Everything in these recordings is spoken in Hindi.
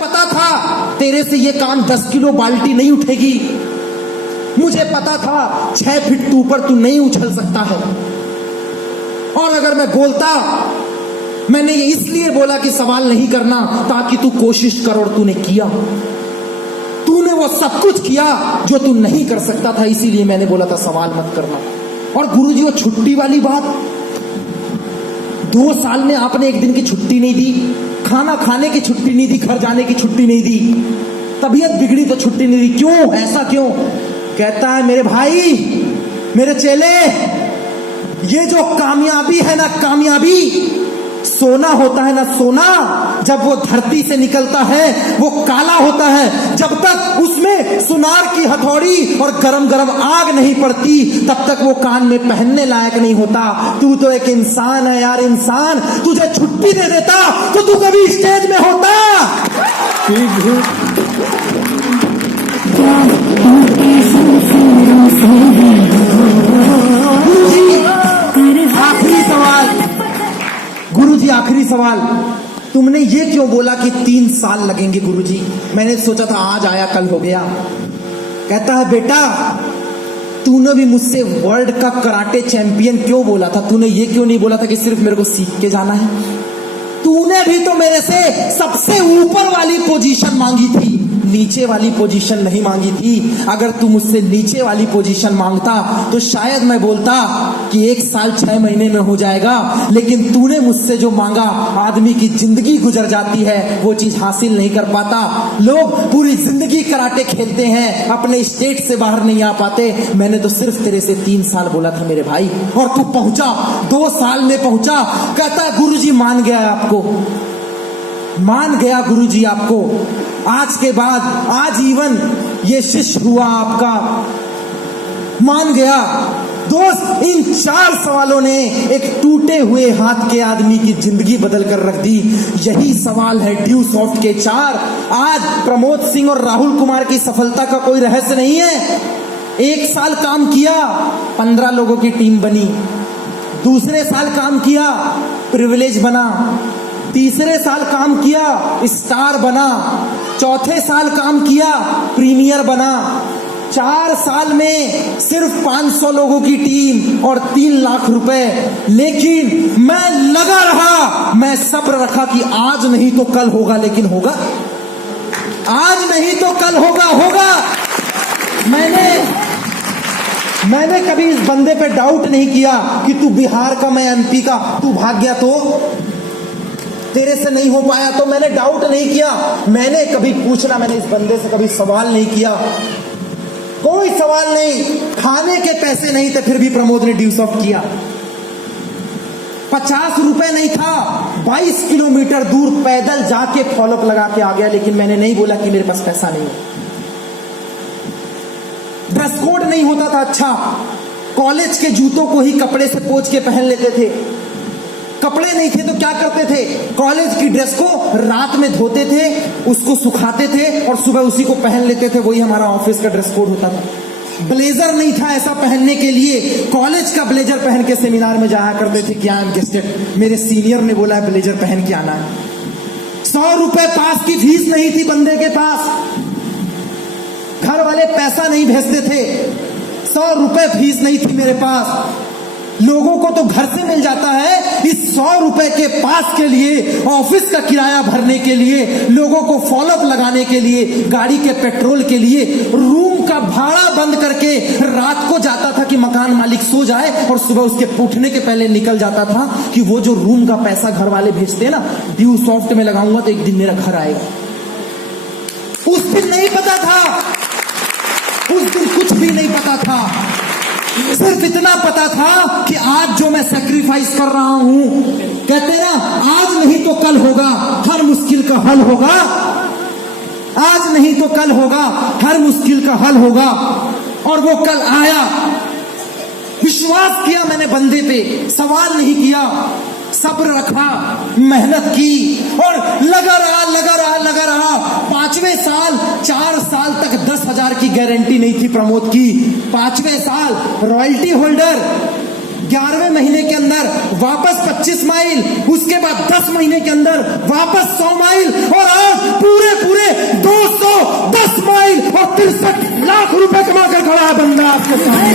पता था तेरे से ये कान 10 किलो बाल्टी नहीं उठेगी। मुझे पता था 6 फीट तू ऊपर तू नहीं उछल सकता है। और अगर मैं बोलता, मैंने ये इसलिए बोला कि सवाल नहीं करना ताकि तू कोशिश कर, और तूने किया। तूने वो सब कुछ किया जो तू नहीं कर सकता था, इसीलिए मैंने बोला था सवाल मत करना। और गुरुजी वो छुट्टी वाली बात, 2 साल में आपने एक दिन की छुट्टी नहीं दी, खाना खाने की छुट्टी नहीं दी, घर जाने की छुट्टी नहीं दी, तबीयत बिगड़ी तो छुट्टी नहीं दी। क्यों? ऐसा क्यों? कहता है मेरे भाई, मेरे चेले, ये जो कामयाबी है ना, कामयाबी सोना होता है ना, सोना जब वो धरती से निकलता है वो काला होता है। जब तक उसमें सुनार की हथौड़ी और गरम गरम आग नहीं पड़ती तब तक वो कान में पहनने लायक नहीं होता। तू तो एक इंसान है यार, इंसान। तुझे छुट्टी दे देता तो तू कभी स्टेज में होता। आखिरी सवाल गुरुजी, आखिरी सवाल, तुमने ये क्यों बोला कि 3 साल लगेंगे गुरुजी? मैंने सोचा था आज आया कल हो गया। कहता है बेटा, तूने भी मुझसे वर्ल्ड का कराटे चैंपियन क्यों बोला था? तूने ये क्यों नहीं बोला था कि सिर्फ मेरे को सीख के जाना है? तूने भी तो मेरे से सबसे ऊपर वाली पोजीशन मांगी थी, नीचे वाली पोजीशन नहीं मांगी थी। अगर तू मुझसे नीचे वाली पोजीशन मांगता तो शायद मैं बोलता कि 1 साल 6 महीने में हो जाएगा, लेकिन तूने मुझसे जो मांगा, आदमी की जिंदगी गुजर जाती है, वो चीज हासिल नहीं कर पाता। लोग पूरी जिंदगी कराटे खेलते हैं, अपने स्टेट से बाहर नहीं आ पाते। मैंने तो सिर्फ तेरे से 3 साल बोला था मेरे भाई, और तू पहुंचा 2 साल में पहुंचा। कहता है गुरुजी मान गया आपको, मान गया गुरुजी आपको। आज के बाद आजीवन ये शिष्य हुआ आपका, मान गया। दोस्त, इन 4 सवालों ने एक टूटे हुए हाथ के आदमी की जिंदगी बदल कर रख दी। यही सवाल है ड्यू सॉफ्ट के 4। आज प्रमोद सिंह और राहुल कुमार की सफलता का कोई रहस्य नहीं है। 1 साल काम किया, 15 लोगों की टीम बनी। दूसरे साल काम किया, प्रिविलेज बना। तीसरे साल काम किया, स्टार बना। चौथे साल काम किया, प्रीमियर बना। 4 साल में सिर्फ 500 लोगों की टीम और 3 लाख रुपए। लेकिन मैं लगा रहा, मैं सब्र रखा कि आज नहीं तो कल होगा, लेकिन होगा। आज नहीं तो कल होगा, होगा। मैंने कभी इस बंदे पे डाउट नहीं किया कि तू बिहार का, मैं एमपी का, तू भाग गया तो तेरे से नहीं हो पाया, तो मैंने डाउट नहीं किया। मैंने कभी पूछना, मैंने इस बंदे से कभी सवाल नहीं किया, कोई सवाल नहीं। खाने के पैसे नहीं थे फिर भी प्रमोद ने ड्यू सॉफ्ट किया। 50 रुपए नहीं था, 22 किलोमीटर दूर पैदल जाके फॉलोअप लगा के आ गया। लेकिन मैंने नहीं बोला कि मेरे पास पैसा नहीं है। ड्रेस कोड नहीं होता था अच्छा, कॉलेज के जूतों को ही कपड़े से पोंछ के पहन लेते थे। कपड़े नहीं थे तो क्या करते थे? कॉलेज की ड्रेस को रात में धोते थे, उसको सुखाते थे और सुबह उसी को पहन लेते थे। वही हमारा ऑफिस का ड्रेस कोड होता था। ब्लेजर नहीं था ऐसा पहनने के लिए, कॉलेज का ब्लेजर पहन के सेमिनार में जाया करते थे। क्या गेस्टेड, मेरे सीनियर ने बोला है ब्लेजर पहन के आना है। 100 रुपए पास की फीस नहीं थी बंदे के पास, घर वाले पैसा नहीं भेजते थे। 100 रुपए फीस नहीं थी मेरे पास। लोगों को तो घर से मिल जाता है, इस 100 रुपए के पास के लिए, ऑफिस का किराया भरने के लिए, लोगों को फॉलोअप लगाने के लिए, गाड़ी के पेट्रोल के लिए, रूम का भाड़ा बंद करके रात को जाता था कि मकान मालिक सो जाए, और सुबह उसके उठने के पहले निकल जाता था कि वो जो रूम का पैसा घर वाले भेजते हैं ना, ड्यू सॉफ्ट में लगाऊंगा तो एक दिन मेरा घर आएगा। उस दिन नहीं पता था, उस दिन कुछ भी नहीं पता था। सिर्फ इतना पता था कि आज जो मैं सैक्रिफाइस कर रहा हूं, कहते ना आज नहीं तो कल होगा, हर मुश्किल का हल होगा। आज नहीं तो कल होगा, हर मुश्किल का हल होगा। और वो कल आया। विश्वास किया मैंने बंदे पे, सवाल नहीं किया, सब्र रखा, मेहनत की और लगा रहा। 5वें साल, 4 साल तक 10,000 की गारंटी नहीं थी प्रमोद की। 5वें साल रॉयल्टी होल्डर, 11वें महीने के अंदर वापस 25 माइल, उसके बाद 10 महीने के अंदर वापस 100 माइल, और आज पूरे आपके सामने।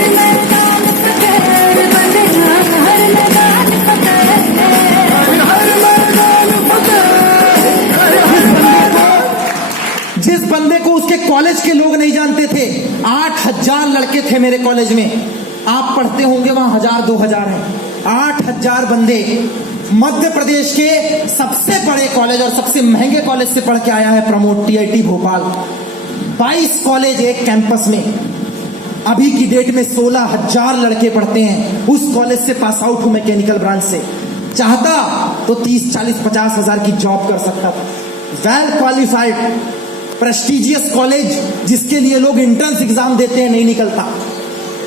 जिस बंदे को उसके कॉलेज के लोग नहीं जानते थे, 8,000 लड़के थे मेरे कॉलेज में। आप पढ़ते होंगे वहां 1,000-2,000 हैं। 8,000 बंदे मध्य प्रदेश के सबसे बड़े कॉलेज और सबसे महंगे कॉलेज से पढ़ के आया है प्रमोद, टीआईटी भोपाल। 22 कॉलेज एक कैंपस में। अभी की डेट में 16,000 लड़के पढ़ते हैं। उस कॉलेज से पास आउट हूं मैकेनिकल ब्रांच से। चाहता तो 30, 40, 50 हजार की जॉब कर सकता था। वेल क्वालिफाइड प्रेस्टिजियस कॉलेज जिसके लिए लोग एंट्रेंस एग्जाम देते हैं, नहीं निकलता,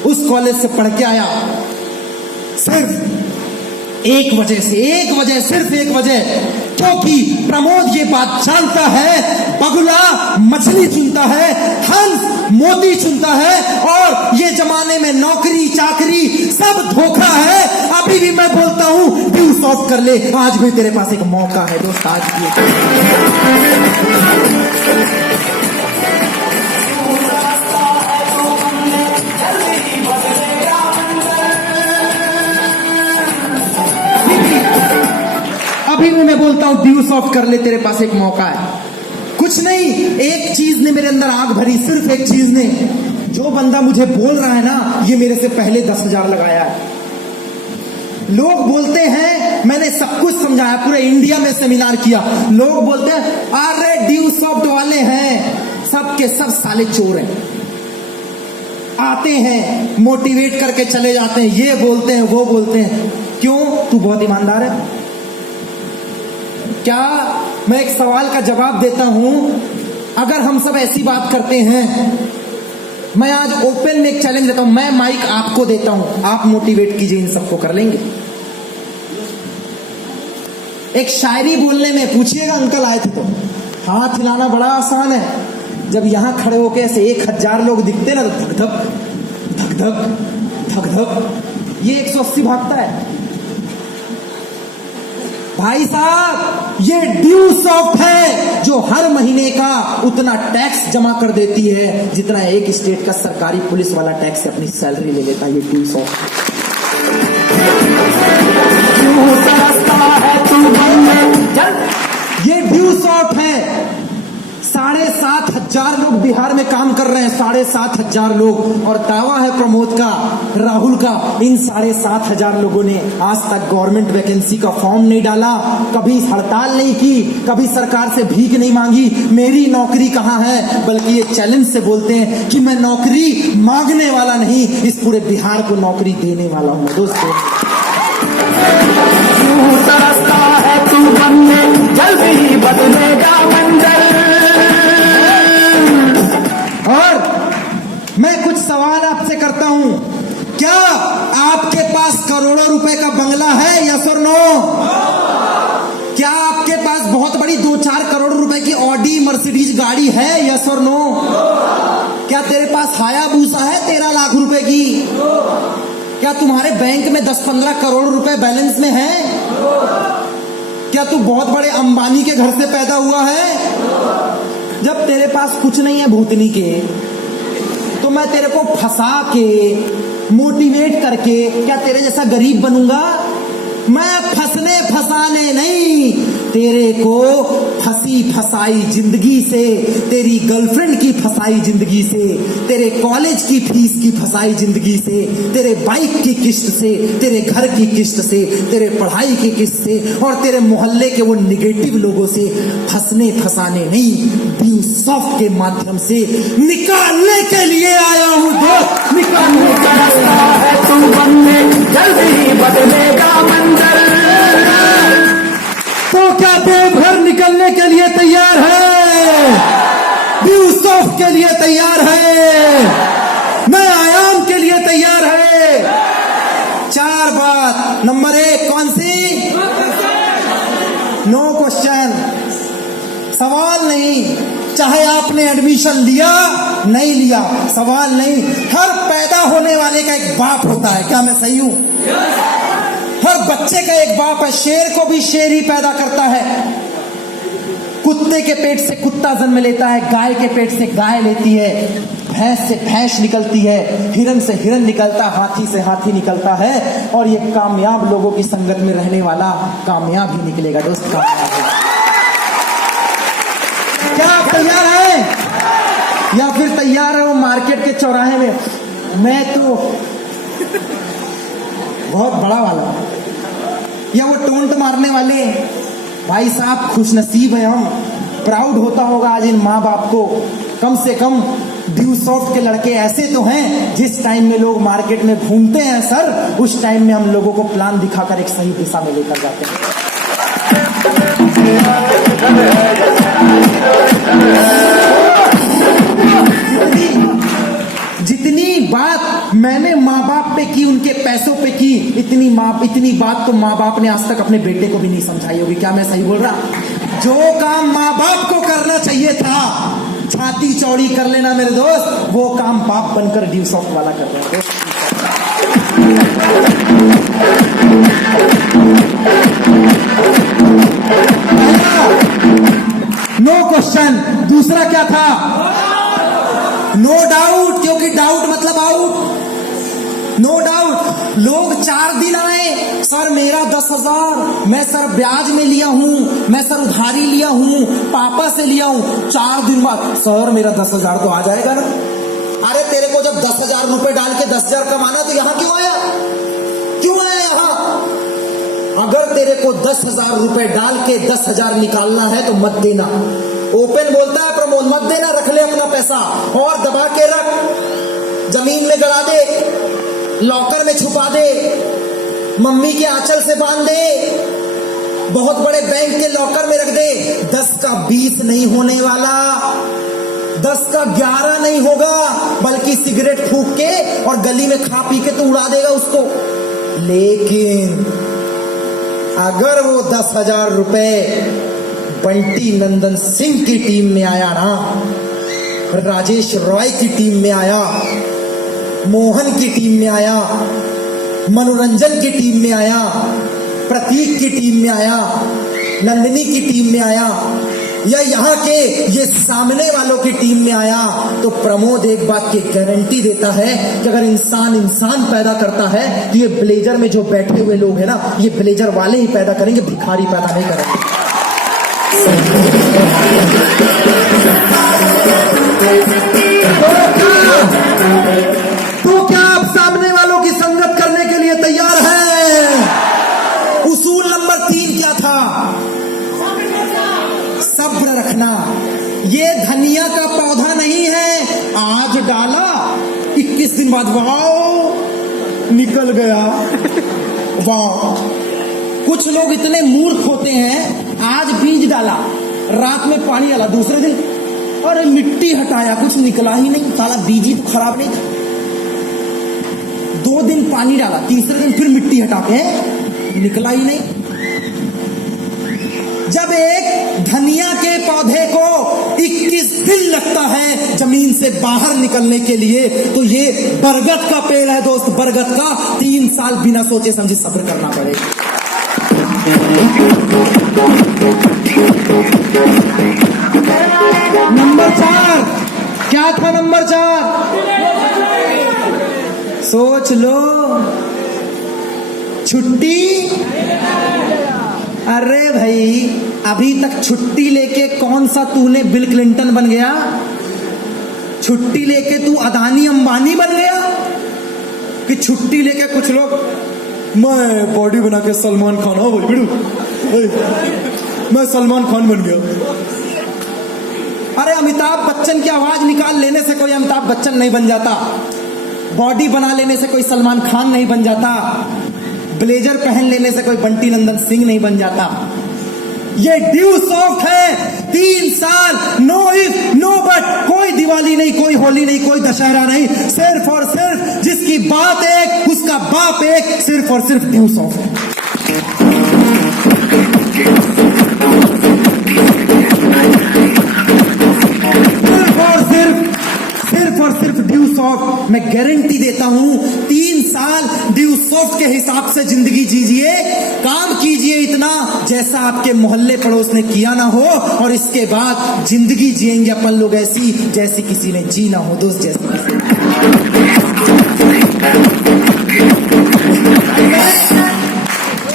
उस कॉलेज से पढ़ के आया। सिर्फ एक वजह से, सिर्फ एक वजह, क्योंकि प्रमोद ये बात जानता है, बगुला मछली चुनता है, हंस मोती चुनता है, और ये जमाने में नौकरी चाकरी सब धोखा है। अभी भी मैं बोलता हूं ड्यू सॉफ्ट कर ले, आज भी तेरे पास एक मौका है दोस्त। आज भी अभी भी मैं बोलता हूं ड्यू सॉफ्ट कर ले, तेरे पास एक मौका है। कुछ नहीं, एक चीज ने मेरे अंदर आग भरी, सिर्फ एक चीज ने। जो बंदा मुझे बोल रहा है ना, ये मेरे से पहले 10,000 लगाया है। लोग बोलते हैं, मैंने सब कुछ समझाया, पूरे इंडिया में सेमिनार किया। लोग बोलते हैं अरे ड्यू सॉफ्ट वाले हैं, सबके सब साले चोर हैं। आते हैं मोटिवेट करके चले जाते हैं, ये बोलते हैं वो बोलते हैं। क्यों? तू बहुत ईमानदार है क्या? मैं एक सवाल का जवाब देता हूं। अगर हम सब ऐसी बात करते हैं, मैं आज ओपन में एक चैलेंज देता हूं, मैं माइक आपको देता हूं, आप मोटिवेट कीजिए, इन सबको कर लेंगे। एक शायरी बोलने में पूछिएगा, अंकल आए थे तो हाथ हिलाना बड़ा आसान है। जब यहां खड़े होके ऐसे 1,000 लोग दिखते ना, तो धक धक धक धक धक धक, ये 180 भागता है। भाई साहब, ये ड्यू सॉफ्ट है जो हर महीने का उतना टैक्स जमा कर देती है जितना एक स्टेट का सरकारी पुलिस वाला टैक्स से अपनी सैलरी ले लेता है। ये ड्यू सॉफ्ट ये ड्यू सॉफ्ट है। 7,500 लोग बिहार में काम कर रहे हैं, 7,500 लोग, और दावा है प्रमोद का, राहुल का, इन 7,500 लोगों ने आज तक गवर्नमेंट वैकेंसी का फॉर्म नहीं डाला, कभी हड़ताल नहीं की, कभी सरकार से भीख नहीं मांगी, मेरी नौकरी कहां है, बल्कि ये चैलेंज से बोलते हैं कि मैं नौकरी मांगने वाला नहीं, इस पूरे बिहार को नौकरी देने वाला हूं। दोस्तों, है तू बनने, जल्दी ही बदलेगा मंजर। और मैं कुछ सवाल आपसे करता हूं, क्या आपके पास करोड़ों रुपए का बंगला है? यस और नो? क्या आपके पास बहुत बड़ी 2-4 करोड़ रुपए की ऑडी मर्सिडीज गाड़ी है? यस और नो? क्या तेरे पास हायाबूसा है 13 लाख रुपए की? क्या तुम्हारे बैंक में 10-15 करोड़ रुपए बैलेंस में है? क्या तू बहुत बड़े अंबानी के घर से पैदा हुआ है? जब तेरे पास कुछ नहीं है भूतनी के, तो मैं तेरे को फंसा के, मोटिवेट करके क्या तेरे जैसा गरीब बनूंगा? मैं फंसने फंसाने नहीं, तेरे को फंसी फसाई जिंदगी से, तेरी गर्लफ्रेंड की फसाई जिंदगी से, तेरे कॉलेज की फीस की फसाई जिंदगी से, तेरे बाइक की किस्त से, तेरे घर की किस्त से, तेरे पढ़ाई की किस्त से, और तेरे मोहल्ले के वो निगेटिव लोगों से फंसने फंसाने नहीं, ड्यू सॉफ्ट के माध्यम से निकालने के लिए आया हूं। दोस्त, निकालने का रास्ता है तू बनने, जल्दी ही बदलेगा मंजर। तो क्या देवघर निकलने के लिए तैयार है? ड्यू सॉफ्ट के लिए तैयार है? नए आयाम के लिए तैयार है? 4 बात। नंबर 1 कौन सी? नो क्वेश्चन, सवाल नहीं। चाहे आपने एडमिशन लिया नहीं लिया, सवाल नहीं। हर पैदा होने वाले का एक बाप होता है, क्या मैं सही हूं? हर बच्चे का एक बाप है, शेर को भी शेर ही पैदा करता है। कुत्ते के पेट से कुत्ता जन्म लेता है, गाय के पेट से गाय लेती है, भैंस से भैंस निकलती है, हिरन से हिरन निकलता, हाथी से हाथी निकलता है। और ये कामयाब लोगों की संगत में रहने वाला कामयाब ही निकलेगा दोस्त, कामयाब है। क्या आप तैयार हैं या फिर तैयार है वो मार्केट के चौराहे में? मैं तो बहुत बड़ा वाला, या वो टोंट मारने वाले? भाई साहब खुशनसीब है हम, प्राउड होता होगा आज इन माँ बाप को। कम से कम ड्यू सॉफ्ट के लड़के ऐसे तो हैं, जिस टाइम में लोग मार्केट में घूमते हैं सर, उस टाइम में हम लोगों को प्लान दिखाकर एक सही दिशा में लेकर जाते हैं। जितनी बात मैंने माँ बाप पे की, उनके पैसों पे की, इतनी बात तो माँ बाप ने आज तक अपने बेटे को भी नहीं समझाई होगी। क्या मैं सही बोल रहा? जो काम माँ बाप को करना चाहिए था, छाती चौड़ी कर लेना मेरे दोस्त, वो काम बाप बनकर ड्यू सॉफ्ट वाला कर रहे हैं। No question. दूसरा क्या था? नो डाउट, क्योंकि डाउट मतलब आउट। No doubt. लोग 4 दिन आए, सर मेरा 10,000, मैं सर ब्याज में लिया हूं, मैं सर उधारी लिया हूं, पापा से लिया हूं। 4 दिन बाद सर मेरा 10,000 तो आ जाएगा ना। अरे तेरे को जब 10,000 रुपए डाल के 10,000 कमाना तो यहां क्यों आया? क्यों आया यहां? अगर तेरे को 10,000 रुपए डाल के 10,000 निकालना है तो मत देना। ओपन बोलता है प्रमोद, मत देना, रख ले अपना पैसा और दबा के रख, जमीन में गड़ा दे, लॉकर में छुपा दे, मम्मी के आंचल से बांध दे, बहुत बड़े बैंक के लॉकर में रख दे। 10 का 20 नहीं होने वाला, 10 का 11 नहीं होगा, बल्कि सिगरेट फूंक के और गली में खा पी के तो उड़ा देगा उसको। लेकिन अगर वो 10,000 रुपए बंटी नंदन सिंह की टीम में आया ना, राजेश रॉय की टीम में आया, मोहन की टीम में आया, मनोरंजन की टीम में आया, प्रतीक की टीम में आया, नंदिनी की टीम में आया, या यहाँ के ये सामने वालों की टीम में आया, तो प्रमोद एक बात की गारंटी देता है कि अगर इंसान पैदा करता है तो ये ब्लेजर में जो बैठे हुए लोग हैं ना, ये ब्लेजर वाले ही पैदा करेंगे, भिखारी पैदा नहीं करेंगे। तो क्या आप सामने वालों की संगत करने के लिए तैयार हैं? उसूल नंबर 3 क्या था? सब्र रखना। ये धनिया का पौधा नहीं है, आज डाला 21 दिन बाद वाह निकल गया, वाह। कुछ लोग इतने मूर्ख होते हैं, आज बीज डाला, रात में पानी डाला, दूसरे दिन अरे मिट्टी हटाया, कुछ निकला ही नहीं, साला बीज ही तो खराब नहीं था। 2 दिन पानी डाला, तीसरे दिन फिर मिट्टी हटा के निकला ही नहीं। जब एक धनिया के पौधे को 21 दिन लगता है जमीन से बाहर निकलने के लिए, तो ये बरगद का पेड़ है दोस्त, बरगद का 3 साल बिना सोचे समझे सब्र करना पड़ेगा। नंबर 4 क्या था? नंबर 4 सोच लो, छुट्टी। अरे भाई अभी तक छुट्टी लेके कौन सा तूने बिल क्लिंटन बन गया? छुट्टी लेके तू अदानी अंबानी बन गया? कि छुट्टी लेके कुछ लोग मैं बॉडी बना के सलमान खान, हो भाई बिड़ू, मैं सलमान खान बन गया। अरे अमिताभ बच्चन की आवाज निकाल लेने से कोई अमिताभ बच्चन नहीं बन जाता, बॉडी बना लेने से कोई सलमान खान नहीं बन जाता, ब्लेजर पहन लेने से कोई बंटी नंदन सिंह नहीं बन जाता। ये ड्यू सॉफ्ट है, 3 साल, नो इफ नो बट, कोई दिवाली नहीं, कोई होली नहीं, कोई दशहरा नहीं, सिर्फ और सिर्फ जिसकी बात एक उसका बाप एक, सिर्फ और सिर्फ ड्यू सॉफ्ट। सिर्फ और सिर्फ ड्यू सॉफ्ट। मैं गारंटी देता हूं 3 साल साल ड्यू सॉफ्ट के हिसाब से जिंदगी जीजिए, काम कीजिए इतना जैसा आपके मोहल्ले पड़ोस ने किया ना हो, और इसके बाद जिंदगी जिएंगे अपन लोग ऐसी जैसी किसी ने जी ना हो दोस्त, जैसी किसी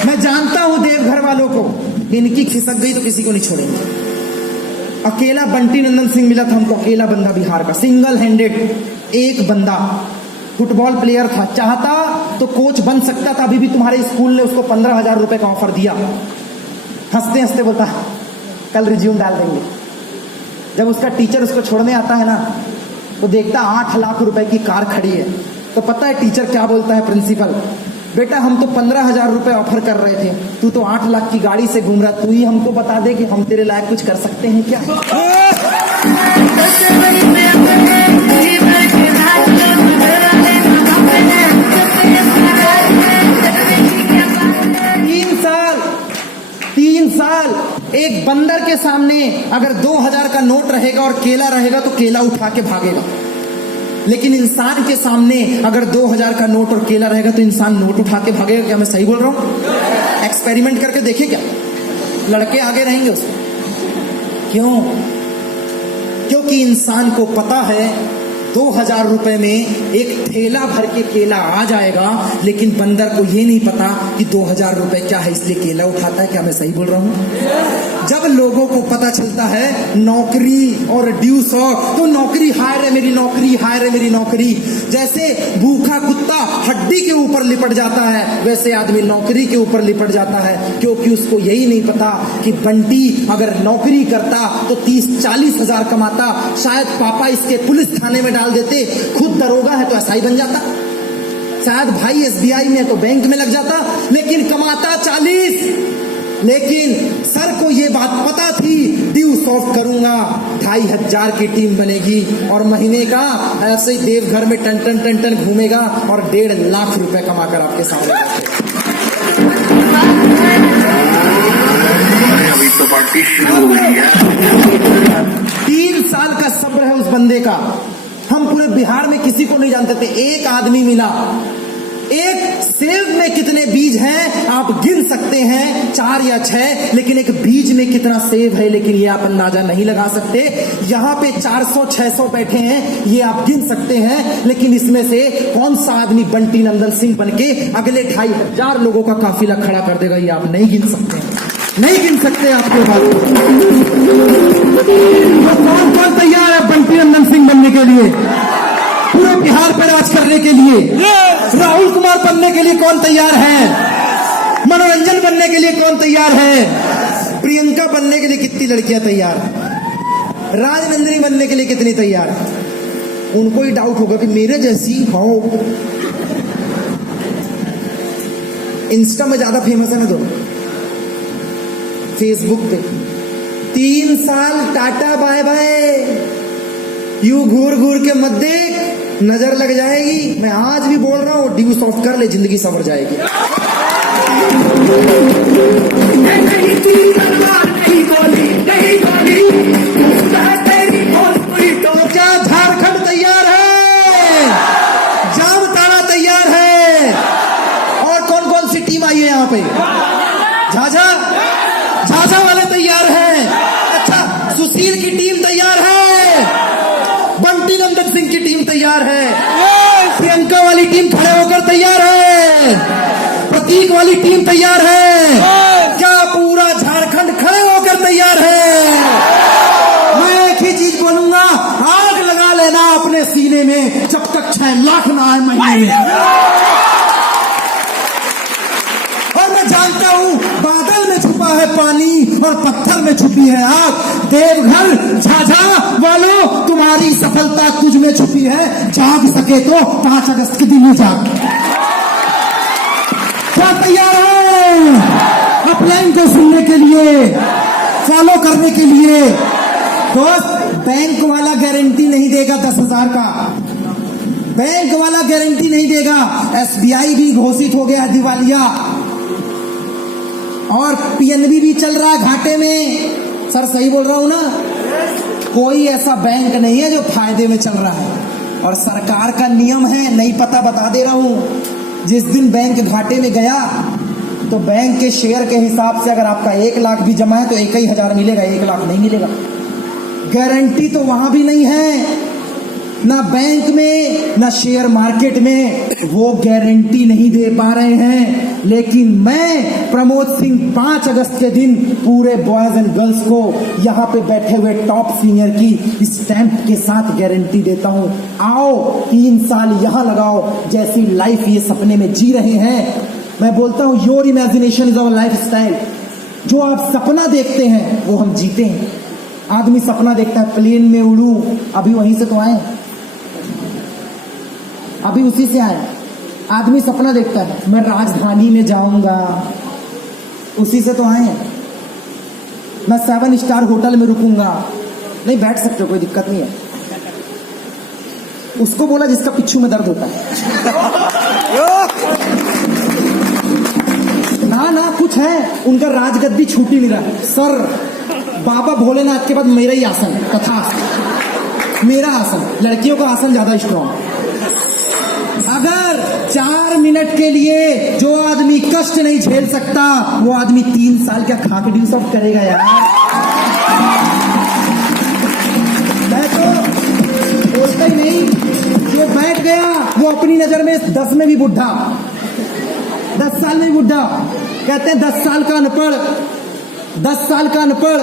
मैं जानता हूं देवघर वालों को, इनकी खिसक गई तो किसी को नहीं छोड़ेंगे। अकेला बंटी नंदन सिंह मिला था हमको, अकेला बंदा बिहार का, सिंगल हैंडेड एक बंदा, फुटबॉल प्लेयर था, चाहता तो कोच बन सकता था। अभी भी तुम्हारे स्कूल ने उसको 15,000 रुपए का ऑफर दिया। हंसते हंसते बोलता कल रिज्यूम डाल देंगे। जब उसका टीचर उसको छोड़ने आता है ना, तो देखता 8 लाख रुपए की कार खड़ी है, तो पता है टीचर क्या बोलता है, प्रिंसिपल, बेटा हम तो 15,000 रुपए ऑफर कर रहे थे, तू तो 8 लाख की गाड़ी से घूम रहा, तू ही हमको बता दे कि हम तेरे लायक कुछ कर सकते हैं क्या? 3 साल एक बंदर के सामने अगर 2,000 का नोट रहेगा और केला रहेगा तो केला उठा के भागेगा, लेकिन इंसान के सामने अगर 2,000 का नोट और केला रहेगा तो इंसान नोट उठा के भागेगा। क्या मैं सही बोल रहा हूं? एक्सपेरिमेंट करके देखे क्या, लड़के आगे रहेंगे उसमें। क्यों? क्योंकि इंसान को पता है 2,000 रुपए में एक थैला भर के केला आ जाएगा, लेकिन बंदर को ये नहीं पता कि 2,000 रुपए क्या है, इसलिए केला उठाता है। क्या मैं सही बोल रहा हूं? जब लोगों को पता चलता है नौकरी और ड्यू सॉफ्ट, तो नौकरी हायर है मेरी नौकरी, हायर है मेरी नौकरी। जैसे भूखा कुत्ता हड्डी के ऊपर लिपट जाता है, वैसे आदमी नौकरी के ऊपर लिपट जाता है, क्योंकि उसको यही नहीं पता कि बंटी अगर नौकरी करता तो 30-40 हजार कमाता, शायद पापा इसके पुलिस थाने में डाल देते, खुद दरोगा है तो एसआई बन जाता, शायद भाई एसबीआई में तो बैंक में लग जाता, लेकिन कमाता 40। लेकिन सर को ये बात पता थी, ड्यू सॉफ्ट करूंगा 2,500 की टीम बनेगी और महीने का ऐसे ही देवघर में टन घूमेगा और 1.5 लाख रुपए कमाकर आपके सामने। अभी तो पार्टी शुरू हो गई है। 3 साल का सब्र है उस बंदे का। हम पूरे बिहार में किसी को नहीं जानते थे, एक आदमी मिला। एक सेब में कितने बीज हैं आप गिन सकते हैं, 4 या 6, लेकिन एक बीज में कितना सेब है, लेकिन ये आप अंदाजा नहीं लगा सकते। यहाँ पे 400-600 बैठे हैं, ये आप गिन सकते हैं, लेकिन इसमें से कौन सा आदमी बंटी नंदन सिंह बनके अगले 2,500 लोगों का काफिला खड़ा कर देगा, ये आप नहीं गिन सकते, नहीं गिन सकते आपके बात। तो कौन कौन तैयार है बंटी नंदन सिंह बनने के लिए, पूरे बिहार पर राज करने के लिए? राहुल कुमार बनने के लिए कौन तैयार है? मनोरंजन बनने के लिए कौन तैयार है? प्रियंका बनने के लिए कितनी लड़कियां तैयार? राजनंदिनी बनने के लिए कितनी तैयार? उनको ही डाउट होगा कि मेरे जैसी हो। इंस्टा में ज्यादा फेमस है ना दोनों, फेसबुक पे 3 साल टाटा बाय बाय, यू घूर घूर के मत देख, नजर लग जाएगी। मैं आज भी बोल रहा हूं, ड्यू सॉफ्ट कर ले, जिंदगी संवर जाएगी। तो क्या झारखंड तैयार है? जामताड़ा तैयार है? और कौन कौन सी टीम आई है यहाँ पे? झाझा वाले तैयार हैं? अच्छा, सुशील की टीम तैयार है, बंटी नंदन सिंह की टीम तैयार है, प्रियंका वाली टीम खड़े होकर तैयार है, प्रतीक वाली टीम तैयार है, क्या पूरा झारखंड खड़े होकर तैयार है? मैं एक ही चीज बोलूंगा, आग लगा लेना अपने सीने में जब तक 6 लाख ना आए महीने में। और मैं जानता हूं बादल में छुपा है पानी और पत्थर में छुपी है आग। देवघर झाझा वालों, तुम्हारी सफलता तुझ में छुपी है, जाग सके तो 5 अगस्त के दिन ही जाग। क्या तैयार हो अपलाइन को सुनने के लिए, फॉलो करने के लिए? दोस्त, बैंक वाला गारंटी नहीं देगा 10,000 का, बैंक वाला गारंटी नहीं देगा। एसबीआई भी घोषित हो गया दिवालिया और पीएनबी भी चल रहा है घाटे में। सर सही बोल रहा हूं ना? कोई ऐसा बैंक नहीं है जो फायदे में चल रहा है, और सरकार का नियम है, नहीं पता बता दे रहा हूं, जिस दिन बैंक घाटे में गया तो बैंक के शेयर के हिसाब से अगर आपका 1 लाख भी जमा है तो 1,000 मिलेगा, 1 लाख नहीं मिलेगा। गारंटी तो वहां भी नहीं है, ना बैंक में ना शेयर मार्केट में, वो गारंटी नहीं दे पा रहे हैं। लेकिन मैं प्रमोद सिंह 5 अगस्त के दिन पूरे बॉयज एंड गर्ल्स को यहाँ पे बैठे हुए टॉप सीनियर की स्टैंप के साथ गारंटी देता हूं, आओ 3 साल यहां लगाओ, जैसी लाइफ ये सपने में जी रहे हैं। मैं बोलता हूं your imagination is our life style. जो आप सपना देखते हैं वो हम जीते हैं। आदमी सपना देखता है प्लेन में उड़ूं, अभी वहीं से तो आए, अभी उसी से आए। आदमी सपना देखता है मैं राजधानी में जाऊंगा, उसी से तो आए। मैं 7 स्टार होटल में रुकूंगा, नहीं बैठ सकते, कोई दिक्कत नहीं है। उसको बोला जिसका पिच्छू में दर्द होता है। ना कुछ है, उनका राजगद्दी छूट ही नहीं रहा। सर बाबा भोलेनाथ के बाद मेरा ही आसन तथा मेरा आसन, लड़कियों का आसन ज्यादा स्ट्रॉन्ग। अगर 4 मिनट के लिए जो आदमी कष्ट नहीं झेल सकता, वो आदमी 3 साल का खाकड़ी सब करेगा यार। मैं तो बोलता ही नहीं, जो बैठ गया वो अपनी नजर में 10 में भी बुढ़ा, 10 साल में भी बुढ़ा। कहते हैं 10 साल का अनपढ़, 10 साल का अनपढ़,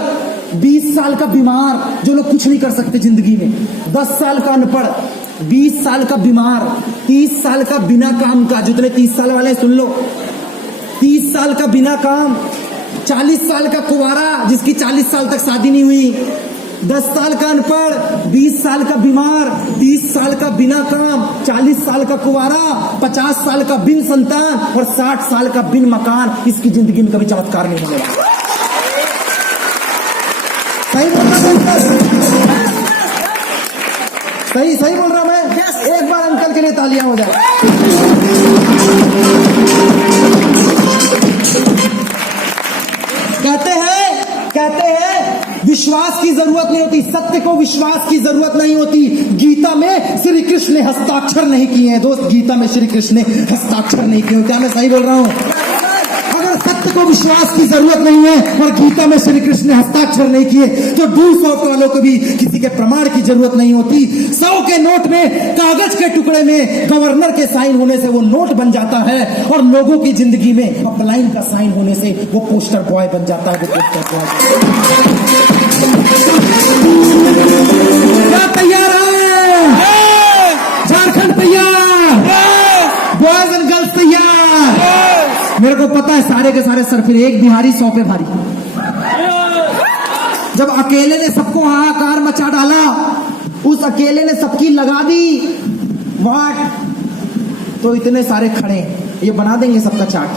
20 साल का बीमार, जो लोग कुछ नहीं कर सकते जिंदगी में। 10 साल का अनपढ़, 20 साल का बीमार, 30 साल का बिना काम का, जितने 30 साल वाले सुन लो, 30 साल का बिना काम, 40 साल का कुंवारा जिसकी 40 साल तक शादी नहीं हुई, 10 साल का अनपढ़, 20 साल का बीमार, 30 साल का बिना काम, 40 साल का कुंवारा, 50 साल का बिन संतान और 60 साल का बिन मकान। इसकी जिंदगी में कभी चमत्कार नहीं होगा। सही बोल रहा सही बोल रहा मैं। एक बार अंकल के लिए तालियां हो जाए। कहते हैं विश्वास की जरूरत नहीं होती, सत्य को विश्वास की जरूरत नहीं होती। गीता में श्री कृष्ण ने हस्ताक्षर नहीं किए हैं दोस्त, गीता में श्री कृष्ण ने हस्ताक्षर नहीं किए। क्या मैं सही बोल रहा हूं? अगर सत्य को विश्वास की जरूरत नहीं है और गीता में श्री कृष्ण ने हस्ताक्षर नहीं किए, तो 200 वालों को भी किसी के प्रमाण की जरूरत नहीं होती। 100 के नोट में, कागज के टुकड़े में गवर्नर के साइन होने से वो नोट बन जाता है, और लोगों की जिंदगी में अपलाइन का साइन होने से वो पोस्टर बॉय बन जाता है। वो पोस्टर बॉय क्या तैयार है? झारखंड तैयार, बॉयज एंड गर्ल्स तैयार। मेरे को पता है सारे के सारे सर फिर एक बिहारी 100 पे भारी। जब अकेले ने सबको हाहाकार मचा डाला, उस अकेले ने सबकी लगा दी वाट, तो इतने सारे खड़े, ये बना देंगे सबका चाट।